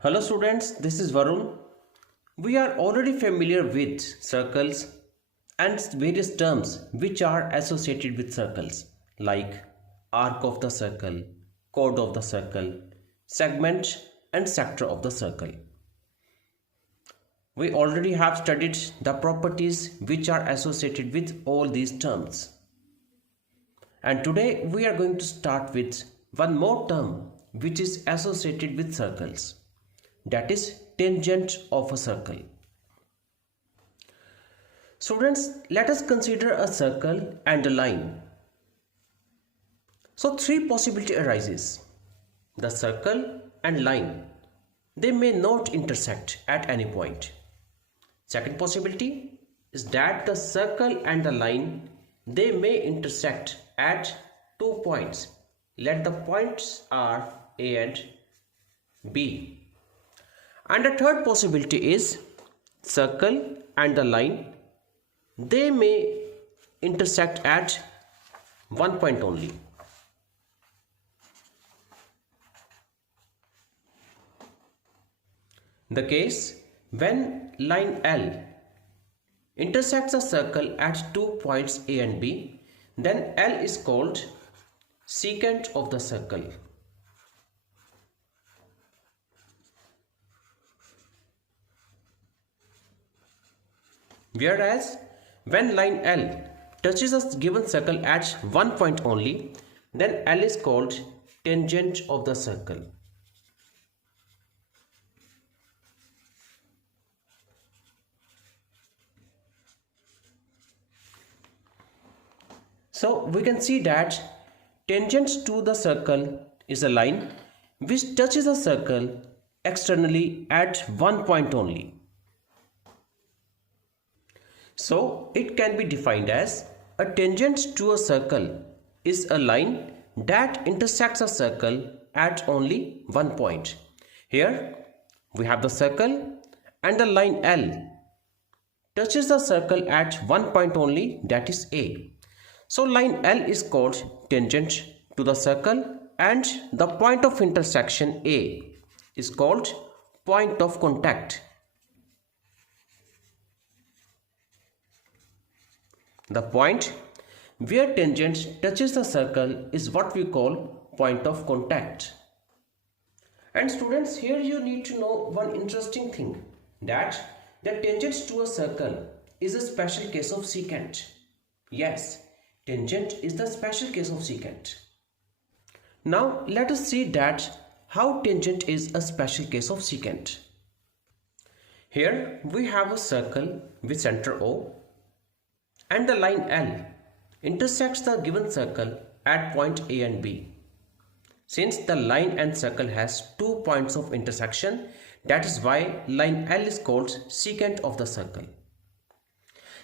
Hello students, this is Varun. We are already familiar with circles and various terms which are associated with circles like arc of the circle, chord of the circle, segment and sector of the circle. We already have studied the properties which are associated with all these terms. And today we are going to start with one more term which is associated with circles. That is tangent of a circle. Students, let us consider a circle and a line. So three possibility arises. The circle and line, they may not intersect at any point. Second possibility is that the circle and the line, they may intersect at 2 points. Let the points are A and B. And the third possibility is circle and the line, they may intersect at 1 point only. The case when line L intersects a circle at 2 points A and B, then L is called secant of the circle. Whereas when line L touches a given circle at 1 point only, then L is called tangent of the circle. So we can see that tangent to the circle is a line which touches a circle externally at 1 point only. So it can be defined as a tangent to a circle is a line that intersects a circle at only 1 point. Here we have the circle and the line L touches the circle at 1 point only, that is A. So line L is called tangent to the circle and the point of intersection A is called point of contact. The point where tangent touches the circle is what we call point of contact. And students, here you need to know one interesting thing, that the tangent to a circle is a special case of secant. Yes, tangent is the special case of secant. Now let us see that how tangent is a special case of secant. Here we have a circle with center O and the line L intersects the given circle at point A and B. Since the line and circle has 2 points of intersection, that is why line L is called secant of the circle.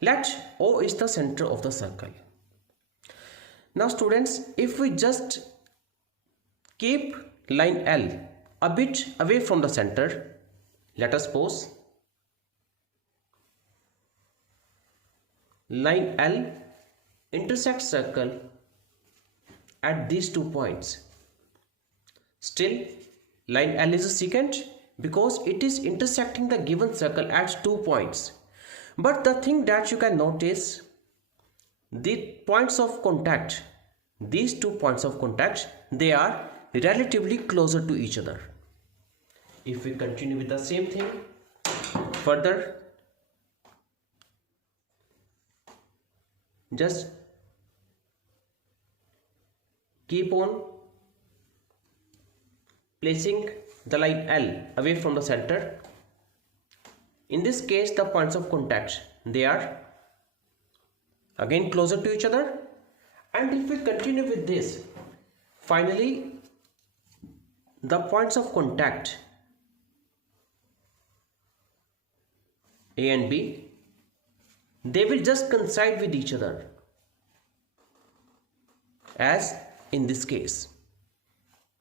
Let O is the center of the circle. Now students, if we just keep line L a bit away from the center, let us suppose line L intersects circle at these 2 points. Still, line L is a secant because it is intersecting the given circle at 2 points. But the thing that you can notice, the points of contact, these 2 points of contact, they are relatively closer to each other. If we continue with the same thing further, just keep on placing the line L away from the center. In this case, the points of contact, they are again closer to each other. And if we continue with this, finally the points of contact A and B, they will just coincide with each other, as in this case.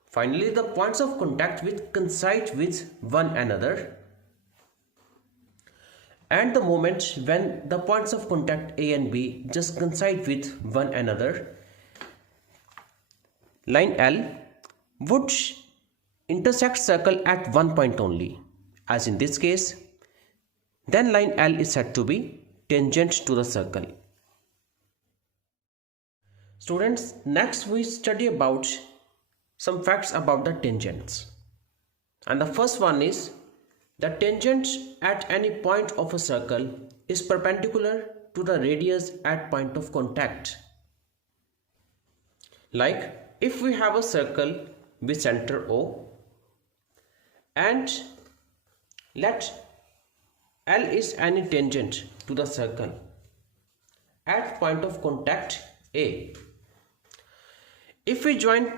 Finally, the points of contact will coincide with one another, and the moment when the points of contact A and B just coincide with one another, line L would intersect circle at one point only, as in this case, then line L is said to be tangent to the circle. Students, next we study about some facts about the tangents. And the first one is the tangent at any point of a circle is perpendicular to the radius at point of contact. Like if we have a circle with center O and let L is any tangent to the circle at point of contact A. If we join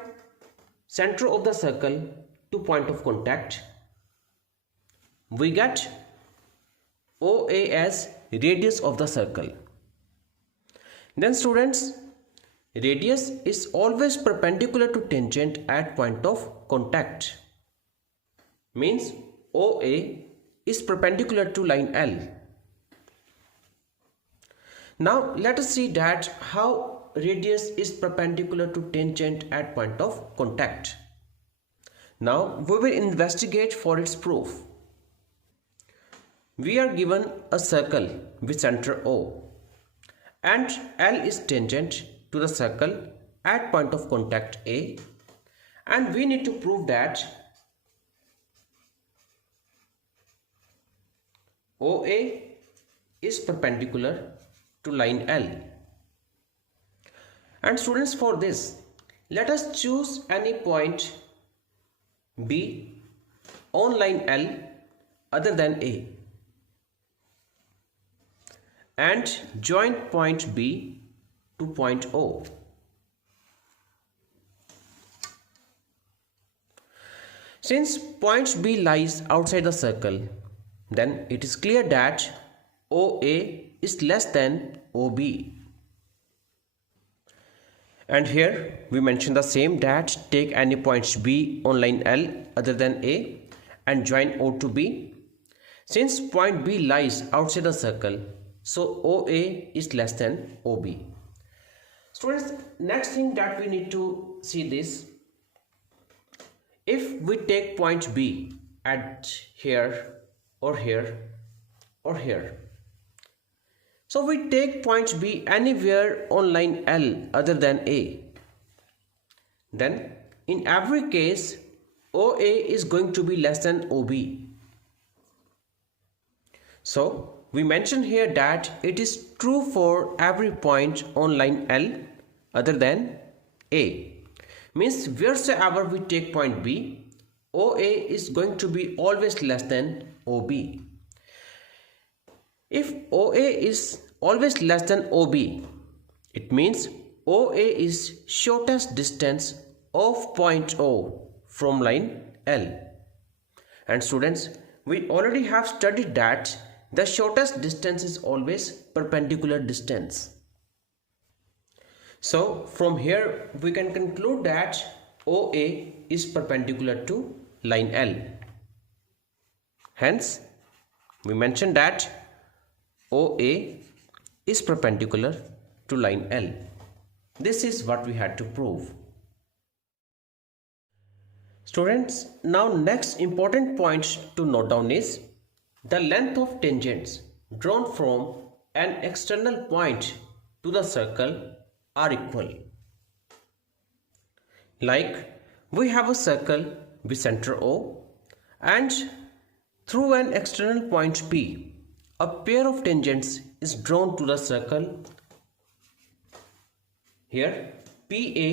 center of the circle to point of contact, we get OA as radius of the circle. Then students, radius is always perpendicular to tangent at point of contact. Means OA is perpendicular to line L. Now let us see that how radius is perpendicular to tangent at point of contact. Now we will investigate for its proof. We are given a circle with center O and L is tangent to the circle at point of contact A, and we need to prove that OA is perpendicular to line L. And students, for this, let us choose any point B on line L other than A and join point B to point O. Since point B lies outside the circle, then it is clear that OA is less than OB. And here we mention the same, that take any points B on line L other than A and join O to B. Since point B lies outside the circle, so OA is less than OB. Students, next thing that we need to see this, if we take point B at here or here or here, so we take point B anywhere on line L other than A, then in every case OA is going to be less than OB. So we mention here that it is true for every point on line L other than A. Means wheresoever we take point B, OA is going to be always less than OB. If OA is always less than OB, it means OA is shortest distance of point O from line L. And students, we already have studied that the shortest distance is always perpendicular distance. So from here we can conclude that OA is perpendicular to line L. Hence we mentioned that OA is perpendicular to line L. This is what we had to prove. Students, now next important point to note down is the length of tangents drawn from an external point to the circle are equal. Like we have a circle with center O and through an external point P, a pair of tangents is drawn to the circle. Here PA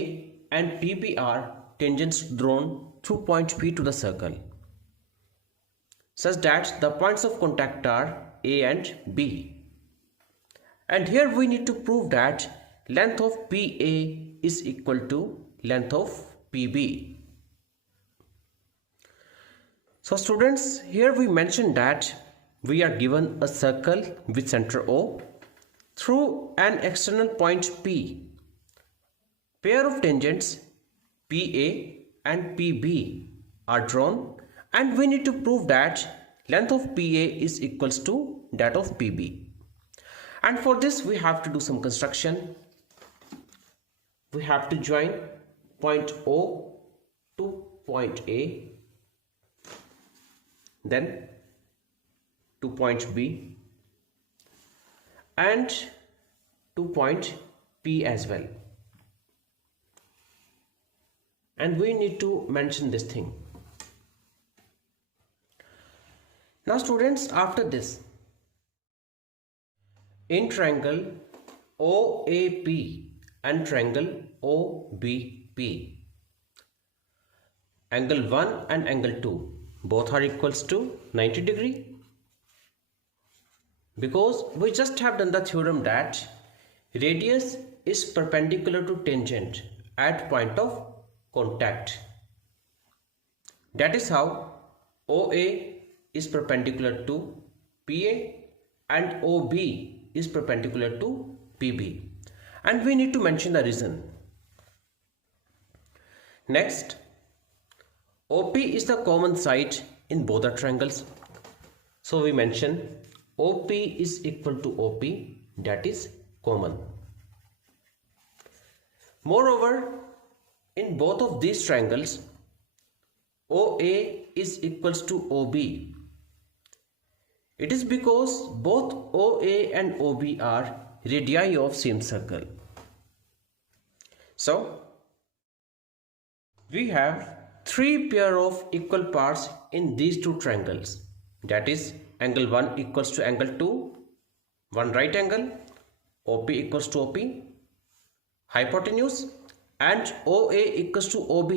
and PB are tangents drawn through point P to the circle, such that the points of contact are A and B. And here we need to prove that length of PA is equal to length of PB. So students, here we mentioned that we are given a circle with center O through an external point P. Pair of tangents PA and PB are drawn, and we need to prove that length of PA is equals to that of PB. And for this we have to do some construction. We have to join point O to point A then to point B, and to point P as well. And we need to mention this thing. Now students, after this, in triangle OAP and triangle OBP, angle 1 and angle 2 both are equals to 90 degree, because we just have done the theorem that radius is perpendicular to tangent at point of contact. That is how OA is perpendicular to PA and OB is perpendicular to PB, and we need to mention the reason. Next, OP is the common side in both the triangles, so we mention OP is equal to OP, that is common. Moreover, in both of these triangles, OA is equals to OB. It is because both OA and OB are radii of same circle. So, we have three pair of equal parts in these two triangles. That is, angle 1 equals to angle 2, one right angle, OP equals to OP, hypotenuse, and OA equals to OB,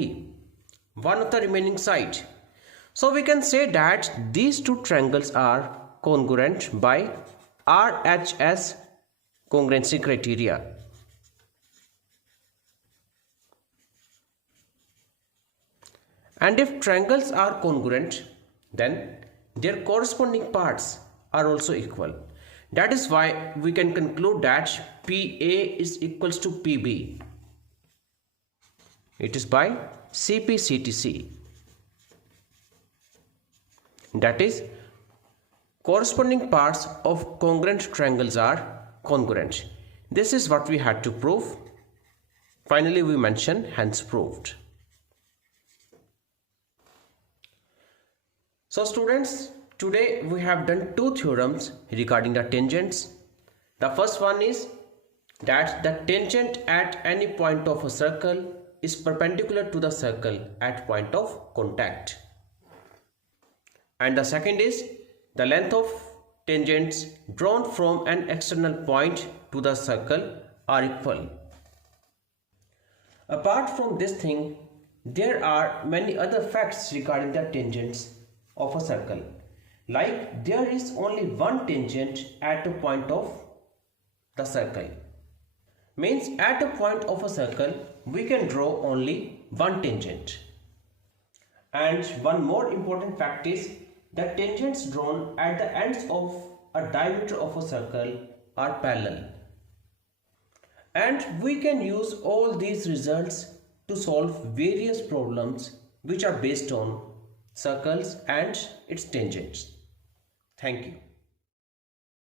one of the remaining side. So we can say that these two triangles are congruent by RHS congruency criteria. And if triangles are congruent, then their corresponding parts are also equal. That is why we can conclude that PA is equals to PB. It is by CP/CTC. That is, corresponding parts of congruent triangles are congruent. This is what we had to prove. Finally, we mention hence proved. So students, today we have done two theorems regarding the tangents. The first one is that the tangent at any point of a circle is perpendicular to the circle at point of contact. And the second is the length of tangents drawn from an external point to the circle are equal. Apart from this thing, there are many other facts regarding the tangents of a circle. Like there is only one tangent at a point of the circle. Means at a point of a circle, we can draw only one tangent. And one more important fact is that tangents drawn at the ends of a diameter of a circle are parallel. And we can use all these results to solve various problems which are based on circles and its tangents. Thank you.